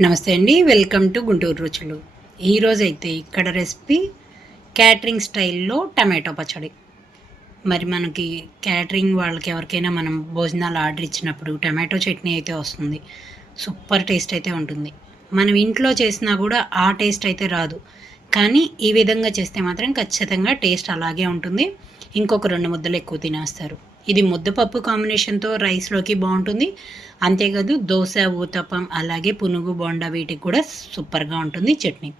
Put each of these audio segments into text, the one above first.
నమస్తే అండి, welcome to Guntur రుచులు. ఈరోజైతే ఇక్కడ రెసిపీ క్యాటరింగ్ స్టైల్లో టమాటో పచ్చడి. మరి మనకి క్యాటరింగ్ వాళ్ళకి ఎవరికైనా మనం భోజనాలు ఆర్డర్ ఇచ్చినప్పుడు టమాటో చట్నీ అయితే వస్తుంది. సూపర్ టేస్ట్ అయితే ఉంటుంది. మనం ఇంట్లో చేసినా కూడా ఆ టేస్ట్ అయితే రాదు. కానీ ఈ విధంగా చేస్తే మాత్రం ఖచ్చితంగా టేస్ట్ అలాగే ఉంటుంది. ఇంకొక 2 ముద్దలు ఎక్కువ తినేస్తారు. ఇది ముద్దపప్పు కాంబినేషన్తో రైస్లోకి బాగుంటుంది. అంతేకాదు దోశ, ఊతప్పం, అలాగే పునుగు, బోండా వీటికి కూడా సూపర్గా ఉంటుంది చట్నీ.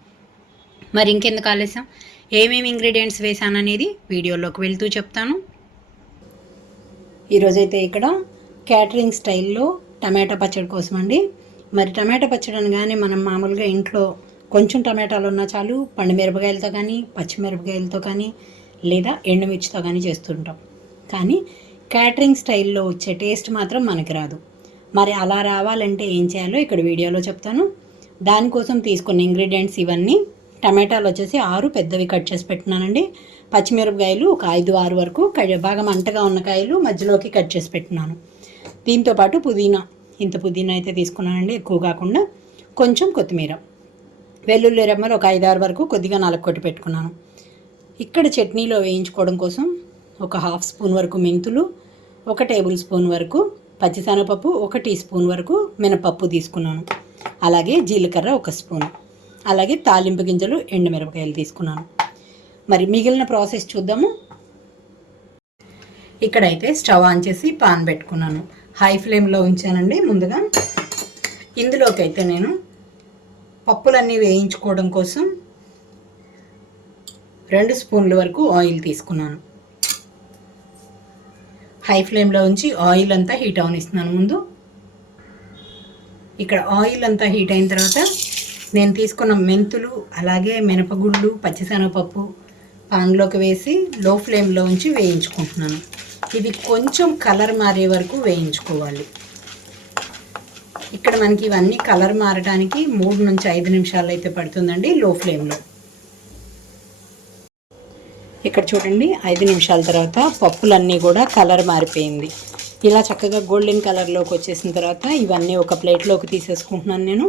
మరి ఇంకెందుకు ఆలస్యం, ఏమేమి ఇంగ్రీడియంట్స్ వేసాననేది వీడియోలోకి వెళ్తూ చెప్తాను. ఈరోజైతే ఇక్కడ క్యాటరింగ్ స్టైల్లో టమాటా పచ్చడి కోసం అండి. మరి టమాటా పచ్చడి అనగానే మనం మామూలుగా ఇంట్లో కొంచెం టమాటాలు ఉన్నా చాలు పండు మిరపకాయలతో కానీ, పచ్చిమిరపకాయలతో కానీ, లేదా ఎండుమిర్చితో కానీ చేస్తుంటాం. కానీ క్యాటరింగ్ స్టైల్లో వచ్చే టేస్ట్ మాత్రం మనకి రాదు. మరి అలా రావాలంటే ఏం చేయాలో ఇక్కడ వీడియోలో చెప్తాను. దానికోసం తీసుకున్న ఇంగ్రీడియంట్స్ ఇవన్నీ. టమాటాలు వచ్చేసి 6 పెద్దవి కట్ చేసి పెట్టినానండి. పచ్చిమిరపకాయలు ఒక 5-6 వరకు బాగా మంటగా ఉన్న కాయలు మధ్యలోకి కట్ చేసి పెట్టినాను. దీంతోపాటు పుదీనా, ఇంత పుదీనా అయితే తీసుకున్నానండి, ఎక్కువ కాకుండా. కొంచెం కొత్తిమీర, వెల్లుల్లి రెమ్మలు ఒక 5-6 వరకు కొద్దిగా నలగొట్టి పెట్టుకున్నాను. ఇక్కడ చట్నీలో వేయించుకోవడం కోసం ఒక 1/2 స్పూన్ వరకు మెంతులు, 1 టేబుల్ స్పూన్ వరకు పచ్చిశనగపప్పు, 1 టీ స్పూన్ వరకు మినపప్పు తీసుకున్నాను. అలాగే జీలకర్ర 1 స్పూన్, అలాగే తాలింపు గింజలు, ఎండుమిరపకాయలు తీసుకున్నాను. మరి మిగిలిన ప్రాసెస్ చూద్దాము. ఇక్కడైతే స్టవ్ ఆన్ చేసి పాన్ పెట్టుకున్నాను. హై ఫ్లేమ్లో ఉంచానండి. ముందుగా ఇందులోకి అయితే నేను పప్పులన్నీ వేయించుకోవడం కోసం 2 స్పూన్ల వరకు ఆయిల్ తీసుకున్నాను. హై ఫ్లేమ్లో ఉంచి ఆయిల్ అంతా హీట్ అవనిస్తున్నాను. ముందు ఇక్కడ ఆయిల్ అంతా హీట్ అయిన తర్వాత నేను తీసుకున్న మెంతులు, అలాగే మినపగుళ్ళు, పచ్చిశనగపప్పు పాన్లోకి వేసి లో ఫ్లేమ్లో ఉంచి వేయించుకుంటున్నాను. ఇది కొంచెం కలర్ మారే వరకు వేయించుకోవాలి. ఇక్కడ మనకి ఇవన్నీ కలర్ మారడానికి 3 నుంచి 5 నిమిషాలు అయితే పడుతుందండి లో ఫ్లేమ్లో. ఇక్కడ చూడండి, 5 నిమిషాల తర్వాత పప్పులన్నీ కూడా కలర్ మారిపోయింది. ఇలా చక్కగా గోల్డెన్ కలర్లోకి వచ్చేసిన తర్వాత ఇవన్నీ ఒక ప్లేట్లోకి తీసేసుకుంటున్నాను నేను.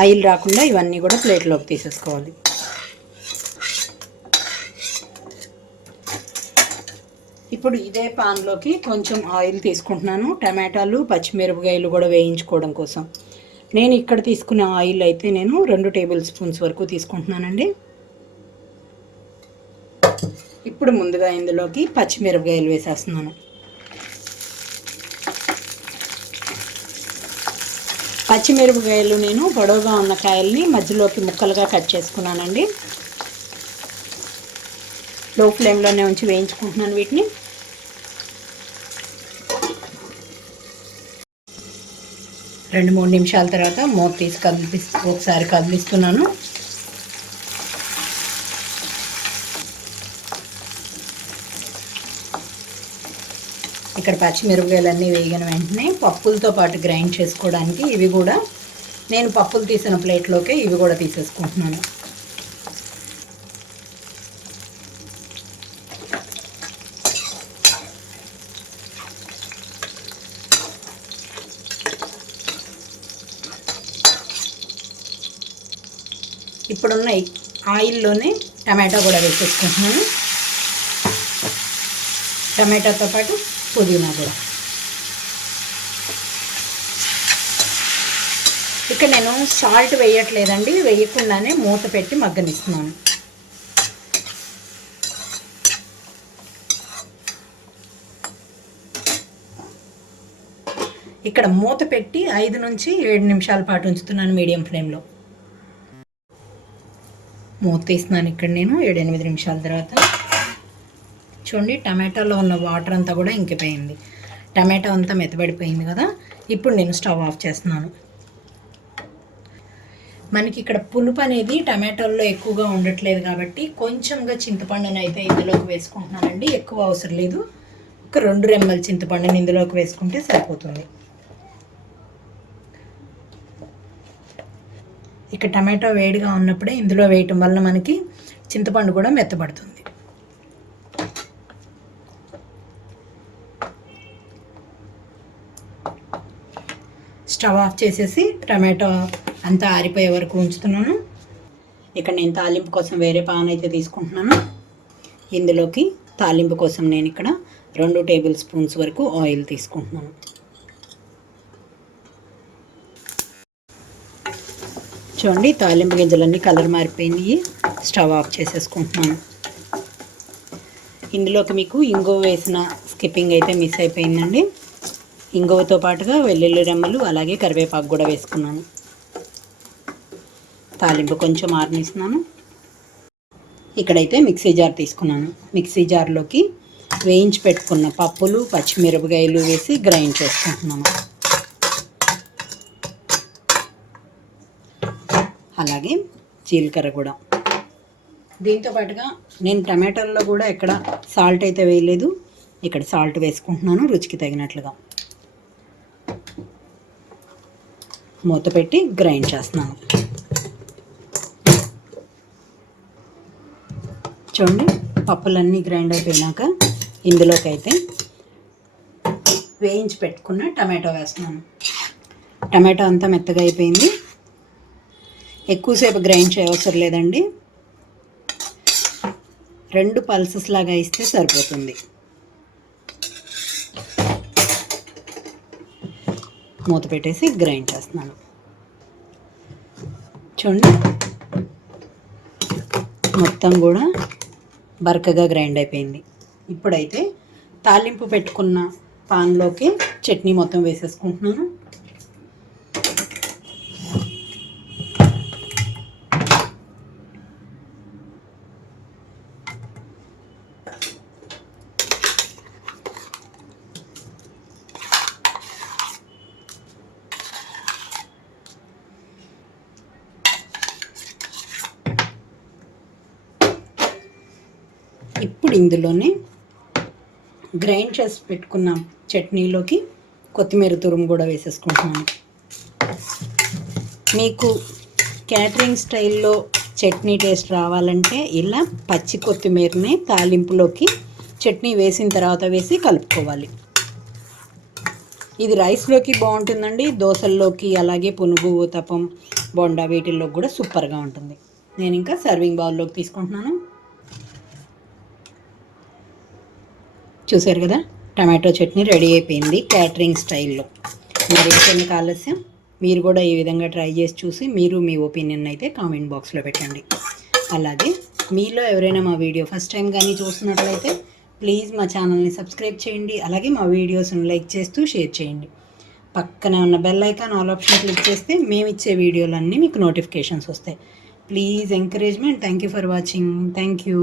ఆయిల్ రాకుండా ఇవన్నీ కూడా ప్లేట్లోకి తీసేసుకోవాలి. ఇప్పుడు ఇదే పాన్లోకి కొంచెం ఆయిల్ తీసుకుంటున్నాను, టమాటాలు, పచ్చిమిరపకాయలు కూడా వేయించుకోవడం కోసం. నేను ఇక్కడ తీసుకున్న ఆయిల్ అయితే నేను 2 టేబుల్ స్పూన్స్ వరకు తీసుకుంటున్నానండి. ఇప్పుడు ముందుగా ఇందులోకి పచ్చిమిరపకాయలు వేసేస్తున్నాను. పచ్చిమిరపకాయలు నేను పొడవుగా ఉన్న కాయల్ని మధ్యలోకి ముక్కలుగా కట్ చేసుకున్నానండి. లో ఫ్లేమ్లోనే ఉంచి వేయించుకుంటున్నాను వీటిని. రెండు 3 నిమిషాల తర్వాత మూత తీసి ఒకసారి కదిలిస్తున్నాను. ఇక్కడ పచ్చిమిరపకాయలన్నీ వేగిన వెంటనే పప్పులతో పాటు గ్రైండ్ చేసుకోవడానికి ఇవి కూడా నేను పప్పులు తీసిన ప్లేట్లోకి ఇవి కూడా తీసేసుకుంటున్నాను. ఇప్పుడున్న ఆయిల్లోనే టమాటా కూడా వేసేసుకుంటున్నాను. టమాటాతో పాటు పుదీనా కూడా. ఇక్కడ నేను సాల్ట్ వేయట్లేదండి, వేయకుండానే మూత పెట్టి మగ్గనిస్తున్నాను. ఇక్కడ మూత పెట్టి 5 నుంచి 7 నిమిషాల పాటు ఉంచుతున్నాను మీడియం ఫ్లేమ్లో. మూత తీస్తున్నాను ఇక్కడ నేను 7-8 నిమిషాల తర్వాత. చూడండి, టమాటాలో ఉన్న వాటర్ అంతా కూడా ఇంకిపోయింది. టమాటా అంతా మెత్తబడిపోయింది కదా. ఇప్పుడు నేను స్టవ్ ఆఫ్ చేస్తున్నాను. మనకి ఇక్కడ పులుపు అనేది టమాటాల్లో ఎక్కువగా ఉండట్లేదు కాబట్టి కొంచెంగా చింతపండుని అయితే ఇందులోకి వేసుకుంటున్నానండి. ఎక్కువ అవసరం లేదు, ఒక 2 రెమ్మల చింతపండుని ఇందులోకి వేసుకుంటే సరిపోతుంది. ఇక టమాటో వేడిగా ఉన్నప్పుడే ఇందులో వేయటం వల్ల మనకి చింతపండు కూడా మెత్తబడుతుంది. స్టవ్ ఆఫ్ చేసేసి టమాటో అంతా ఆరిపోయే వరకు ఉంచుతున్నాను. ఇక్కడ నేను తాలింపు కోసం వేరే పాన్ అయితే తీసుకుంటున్నాను. ఇందులోకి తాలింపు కోసం నేను ఇక్కడ 2 టేబుల్ స్పూన్స్ వరకు ఆయిల్ తీసుకుంటున్నాను. చూడండి తాలింపు గింజలన్నీ కలర్ మారిపోయినాయి. స్టవ్ ఆఫ్ చేసేసుకుంటున్నాను. ఇందులోకి మీకు ఇంగువ వేసిన స్కిప్పింగ్ అయితే మిస్ అయిపోయిందండి. ఇంగువతో పాటుగా వెల్లుల్లి రెమ్మలు అలాగే కరివేపాకు కూడా వేసుకున్నాను. తాలింపు కొంచెం ఆరనిస్తున్నాను. ఇక్కడైతే మిక్సీ జార్ తీసుకున్నాను. మిక్సీ జార్లోకి వేయించి పెట్టుకున్న పప్పులు పచ్చిమిరపకాయలు వేసి గ్రైండ్ చేసుకుంటున్నాను. అలాగే జీలకర్ర కూడా. దీంతో పాటుగా నేను టమాటాల్లో కూడా ఎక్కడ సాల్ట్ అయితే వేయలేదు. ఇక్కడ సాల్ట్ వేసుకుంటున్నాను రుచికి తగినట్లుగా. మూత పెట్టి గ్రైండ్ చేస్తున్నాను. చూడండి పప్పులన్నీ గ్రైండ్ అయిపోయినాక ఇందులోకి అయితే వేయించి పెట్టుకున్న టమాటో వేస్తున్నాను. టమాటో అంతా మెత్తగా అయిపోయింది. ఎక్కువసేపు గ్రైండ్ చేయవసరం లేదండి. 2 పల్సెస్ లాగా ఇస్తే సరిపోతుంది. మూత పెట్టేసి గ్రైండ్ చేస్తున్నాను. చూడండి మొత్తం కూడా బరకగా గ్రైండ్ అయిపోయింది. ఇప్పుడైతే తాలింపు పెట్టుకున్న పాన్లోకి చట్నీ మొత్తం వేసేసుకుంటున్నాను. ఇప్పుడు ఇందులోనే గ్రైండ్ చేసి పెట్టుకున్న చట్నీలోకి కొత్తిమీర తురుము కూడా వేసేసుకుంటున్నాను. మీకు క్యాటరింగ్ స్టైల్లో చట్నీ టేస్ట్ రావాలంటే ఇలా పచ్చి కొత్తిమీరని తాలింపులోకి చట్నీ వేసిన తర్వాత వేసి కలుపుకోవాలి. ఇది రైస్లోకి బాగుంటుందండి. దోశల్లోకి అలాగే పునుగు ఊతప్పం బొండా వీటిల్లో కూడా సూపర్గా ఉంటుంది. నేను ఇంకా సర్వింగ్ బౌల్లోకి తీసుకుంటున్నాను. చూసారు కదా టమాటో చట్నీ రెడీ అయిపోయింది క్యాటరింగ్ స్టైల్లో. మరి ఇంకెందుకు ఆలస్యం, మీరు కూడా ఈ విధంగా ట్రై చేసి చూసి మీరు మీ ఒపీనియన్ అయితే కామెంట్ బాక్స్లో పెట్టండి. అలాగే మీలో ఎవరైనా మా వీడియో ఫస్ట్ టైం కానీ చూస్తున్నట్లయితే ప్లీజ్ మా ఛానల్ని సబ్స్క్రైబ్ చేయండి. అలాగే మా వీడియోస్ని లైక్ చేస్తూ షేర్ చేయండి. పక్కనే ఉన్న bell icon all option click చేస్తే మేము ఇచ్చే వీడియోలన్నీ మీకు నోటిఫికేషన్స్ వస్తాయి. Please encouragement. Thank you for watching. Thank you.